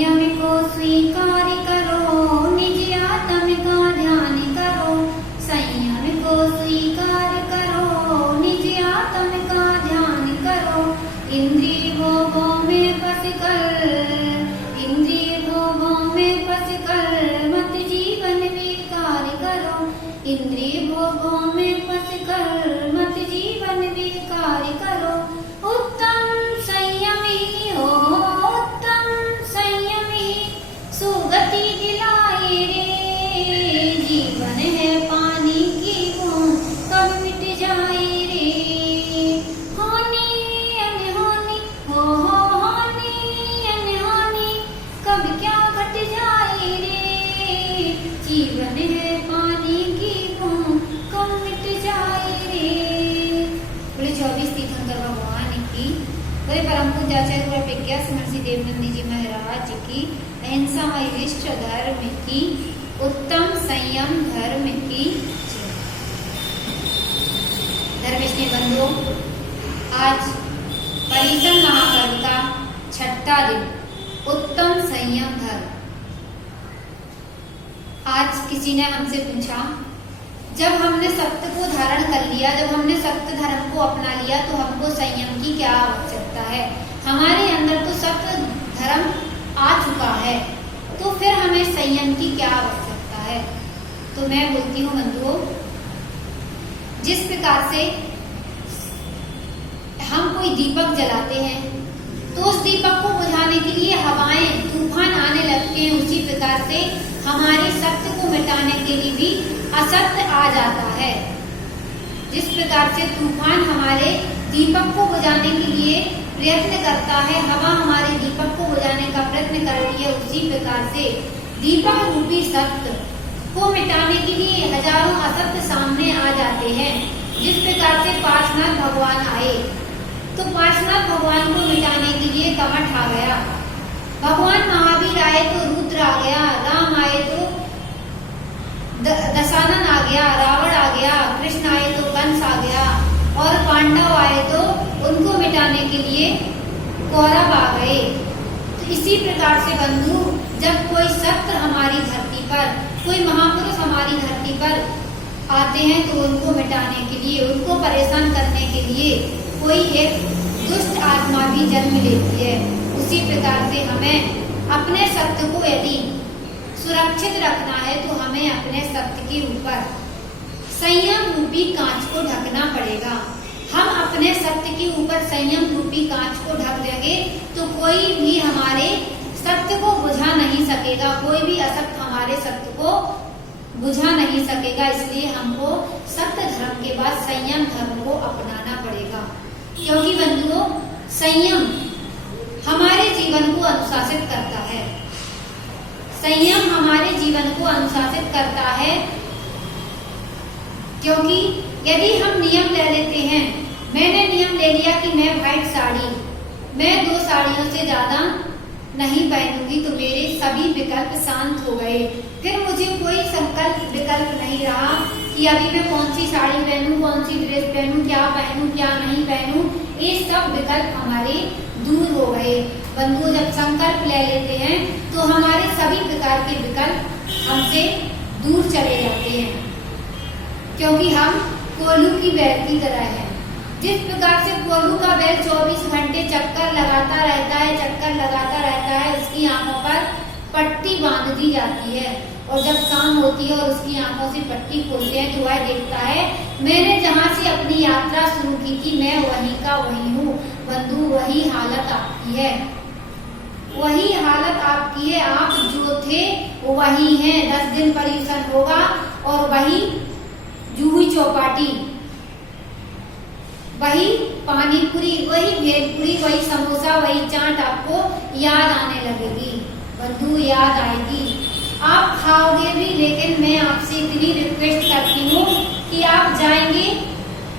संयम को स्वीकार करो, निज आत्म का ध्यान करो। संयम को स्वीकार करो, निज आत्म का ध्यान करो। इंद्रिय भोगों में फंसकर, इंद्रिय भोगों में फंसकर मत जीवन विकार करो। इंद्रिय भोगों में फंसकर मत जीवन विकार करो। उत्तम संयमी हो, उत्तम संयमी सुगति दिलाए रे। जीवन है पानी की बूंद, कब मिट जाए रे। होनी अनहोनी हो, होनी अनहोनी कब क्या घट जाए रे। जीवन है पानी की बूंद, कब मिट जाए रे। बोले 24 तीर्थंकर भगवान की, बोले परम पूज्य आचार्य गुरु प्रज्ञा महर्षि देवनंदी जी महाराज की अहिंसा इष्ट धर्म की, उत्तम संयम धर्म की। धर्मस्नेही बंधुओं, आज परिसन महापर्व का 6वां दिन, उत्तम संयम धर्म। आज किसी ने हमसे पूछा, जब हमने सत्य को धारण कर लिया, जब हमने सत्य धर्म को अपना लिया, तो हमको संयम की क्या आवश्यकता है। हमारे अंदर तो सत्य धर्म आ चुका है, तो फिर हमें संयम की क्या आवश्यकता है। तो मैं बोलती हूँ बंधुओं, जिस प्रकार से हम कोई दीपक जलाते हैं, तो उस दीपक को बुझाने के लिए हवाएं तूफान आने लगते हैं, उसी प्रकार से हमारे सत्य को मिटाने के लिए भी असत्य आ जाता है। जिस प्रकार से तूफान हमारे दीपक को बुझाने के लिए प्रयत्न करता है, हवा हमारे दीपक को बुझाने का प्रयत्न करती है, उसी प्रकार से दीपक रूपी सत्य को मिटाने के लिए हजारों असत्य सामने आ जाते हैं। जिस प्रकार से पार्श्वनाथ भगवान आए, तो पार्श्वनाथ भगवान को मिटाने के लिए कमठ आ गया। भगवान महावीर आए तो रुद्र आ गया, राम आए तो दशानन आ गया, रावण आ गया, कृष्ण आए तो कंस आ गया, और पांडव आए तो उनको मिटाने के लिए कौरव आ गए। तो इसी प्रकार से बंधु, जब कोई सत्य हमारी धरती पर, कोई महापुरुष हमारी धरती पर आते हैं, तो उनको मिटाने के लिए, उनको परेशान करने के लिए कोई एक दुष्ट आत्मा भी जन्म लेती है। उसी प्रकार से हमें अपने सत्य को यदि सुरक्षित रखना है, तो हमें अपने सत्य के ऊपर संयम रूपी कांच को ढकना पड़ेगा। हम अपने सत्य के ऊपर संयम रूपी कांच को ढक देंगे, तो कोई भी हमारे सत्य को बुझा नहीं सकेगा, कोई भी असत्य हमारे सत्य को बुझा नहीं सकेगा। इसलिए हमको सत्य धर्म के बाद संयम धर्म को अपनाना पड़ेगा, क्योंकि बंधुओं, संयम हमारे जीवन को अनुशासित करता है। संयम हमारे जीवन को अनुशासित करता है, क्योंकि यदि हम नियम ले लेते हैं, मैंने नियम ले लिया कि मैं व्हाइट साड़ी, मैं 2 साड़ियों से ज्यादा नहीं पहनूंगी, तो मेरे सभी विकल्प शांत हो गए। फिर मुझे कोई संकल्प विकल्प नहीं रहा कि अभी मैं कौन सी साड़ी पहनूं, कौन सी ड्रेस पहनूं, क्या पहनूं, क्या नहीं पहनूं। ये सब विकल्प हमारे दूर हो गए। बंधुओं, जब संकल्प ले लेते हैं, तो हमारे सभी प्रकार के विकल्प हमसे दूर चले जाते हैं, क्योंकि हम कोल्हू की बैल की तरह हैं। जिस प्रकार से कोल्हू का बैल 24 घंटे चक्कर लगाता रहता है, चक्कर लगाता रहता है, उसकी आंखों पर पट्टी बांध दी जाती है, और जब शाम होती है और उसकी आंखों से पट्टी खोलते हैं, तो वह देखता है मैंने जहाँ से अपनी यात्रा शुरू की थी, मैं वहीं का वहीं हूँ। बंधु, वही हालत आपकी है, वही हालत आपकी है। आप जो थे वो वही हैं। 10 दिन पर्यूषण होगा और वही जूही चौपाटी, वही पानी पूरी, वही भेलपुरी, वही समोसा, वही चाट आपको याद आने लगेगी। बंधु, याद आएगी, आप खाओगे भी, लेकिन मैं आपसे इतनी रिक्वेस्ट करती हूँ कि आप जाएंगे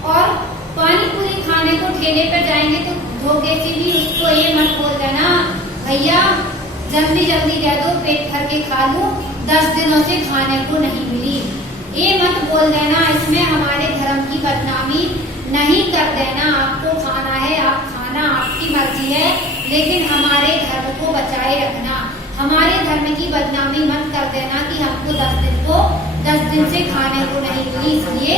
और पानी पूरी खाने को ठेले पर जाएंगे, तो धोखे से भी उसको ये मत बोल देना, भैया जल्दी जल्दी दे दो, पेट भर के खा लूं, 10 दिनों से खाने को नहीं मिली। ये मत बोल देना, इसमें हमारे धर्म की बदनामी नहीं कर देना। आपको खाना है, आप खाना, आपकी मर्जी है, लेकिन हमारे धर्म को बचाए रखना, धर्म की बदनामी मत कर देना कि हमको 10 दिन से खाने को नहीं मिली, इसलिए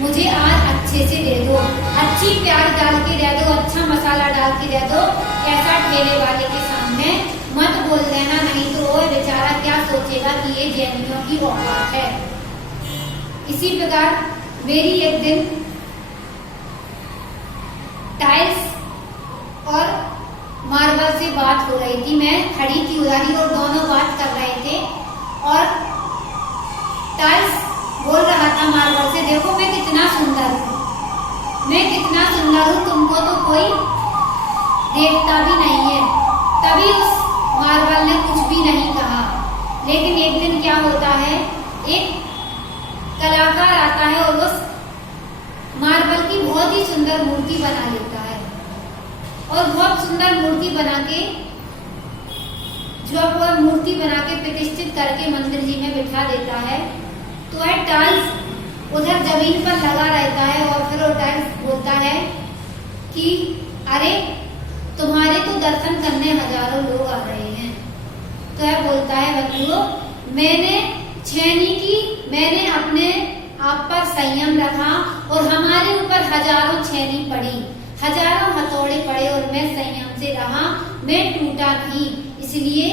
मुझे आज अच्छे से दे दो, अच्छी प्याज डाल के दे दो, अच्छा मसाला डाल के दे दो। ऐसा ठेले वाले के सामने मत बोल देना, नहीं तो वो बेचारा क्या सोचेगा कि ये जैनियों की औकात है। इसी प्रकार मेरी एक दिन टाइल्स और मार्बल से बात हो रही थी, मैं खड़ी थी उधर ही और दोनों बात कर रहे थे। और टाइल्स बोल रहा था मार्बल से, देखो मैं कितना सुंदर हूँ, मैं कितना सुंदर हूँ, तुमको तो कोई देखता भी नहीं है। तभी उस मार्बल ने कुछ भी नहीं कहा। लेकिन एक दिन क्या होता है, एक कलाकार आता है और उस मार्बल की बहुत ही सुंदर मूर्ति बना लेता है और बहुत सुंदर मूर्ति बना के प्रतिष्ठित करके मंदिर जी में बिठा देता है। तो वह टाइल्स उधर जमीन पर लगा रहता है और फिर वो टाइल्स बोलता है कि अरे तुम्हारे तो दर्शन करने हजारों लोग आ रहे हैं। तो वह बोलता है बंधुओं, मैंने अपने आप पर संयम रखा और हमारे ऊपर हजारों छेनी पड़ी, हजारों हथौड़े पड़े और मैं संयम से रहा, मैं टूटा नहीं, इसलिए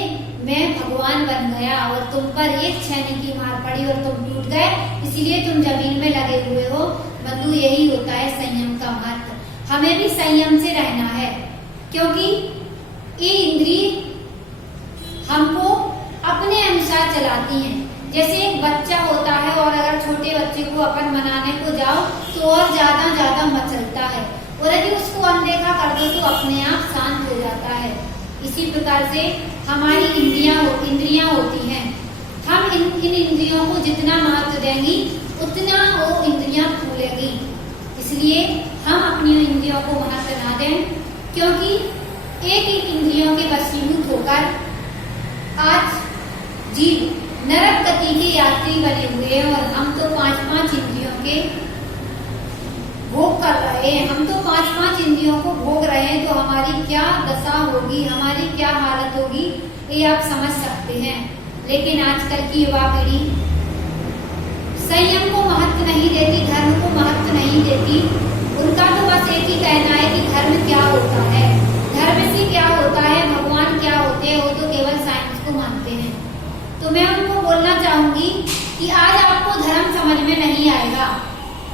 मैं भगवान बन गया। और तुम पर एक छेनी की मार पड़ी और तुम टूट गए, इसलिए तुम जमीन में लगे हुए हो। बंधु, यही होता है संयम का महत्व। हमें भी संयम से रहना है, क्योंकि ये इंद्रिय हमको अपने अनुसार चलाती हैं। जैसे एक बच्चा होता है और अगर छोटे बच्चे को अपन मनाने को जाओ तो और ज्यादा मचलता है, और यदि उसको अनदेखा कर दो तो अपने आप शांत हो जाता है। इसी प्रकार से हमारी इंद्रियां होती हैं। हम इन इंद्रियों को जितना महत्व देंगी उतना वो इंद्रियां फूलेंगी। इसलिए हम अपनी इंद्रियों को महत्व ना दें, क्योंकि एक इंद्रियों के वशीभूत होकर आज जीव नरक गति के यात्री बने हुए हैं और हम तो 5 इंद्रियों के भोग कर रहे हैं। हम तो 5 इंद्रियों को भोग रहे हैं, तो हमारी क्या दशा होगी, हमारी क्या हालत होगी, ये आप समझ सकते हैं। लेकिन आजकल की युवा पीढ़ी संयम को महत्व नहीं देती, धर्म को महत्व नहीं देती। उनका तो बस एक ही कहना है कि धर्म क्या होता है, धर्म से क्या होता है, भगवान क्या होते हैं, वो तो केवल साइंस को मानते हैं। तो मैं उनको बोलना चाहूंगी कि आज आपको धर्म समझ में नहीं आएगा,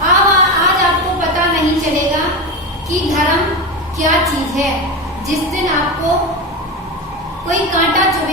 आज आपको पता नहीं चलेगा कि धर्म क्या चीज है। जिस दिन आपको कोई कांटा चुभेगा